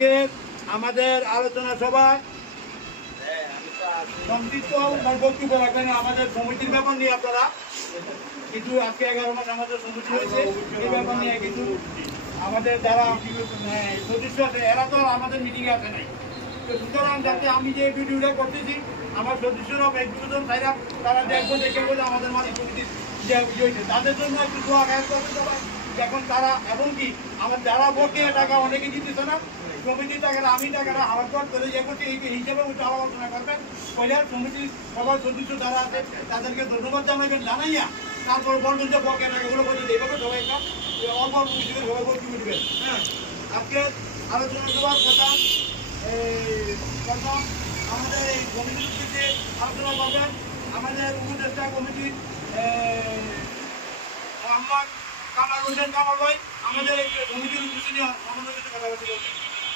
আজকে আমাদের আলোচনা সভায় সংক্ষিপ্ত বক্তব্য রাখবেন আমাদের সমিতির ব্যাপার নিয়ে। আপনারা কিছু আজকে 11 মাস আমাদের সমিতি হয়েছে, এই ব্যাপার নিয়ে কিছু আমাদের যারা সদস্য আছে এরা তো আমাদের মিটিংয়ে আসে নাই। তো সুতরাং যাতে আমি যে ভিডিওটা করতেছি আমার সদস্যরা একজন তারা দেখবো, দেখে বলে আমাদের মালিক সমিতির যে হয়েছে তাদের জন্য একটু দোয়া খায় করতে সবাই। এখন তারা এবং কি আমার যারা বকেয়া টাকা অনেকে দিতেছে না, সমিতির টাকাটা আমি টাকাটা আমার করে ইয়ে করছি, এই হিসাবে আলোচনা করবেন। পয়লা সমিতির সবার সদস্য যারা আছে তাদেরকে ধন্যবাদ জানাবেন, জানাইয়া তারপর বলবেন যে বকেয়া টাকাগুলো বলছেন এইভাবে সবাই একটা অল্প অল্প দিবেন, সবাই বক্তব্য দিবেন। হ্যাঁ, আজকে আলোচনা সভার প্রধান আমাদের এই কমিটির উদ্দেশ্যে আলোচনা করবেন আমাদের উপদেষ্টা কমিটির মোহাম্মদ কামাল হোসেন কামাল ভাই। আমাদের এই কমিটির উদ্দেশ্যে নিয়ে আমাদের কথা বলতে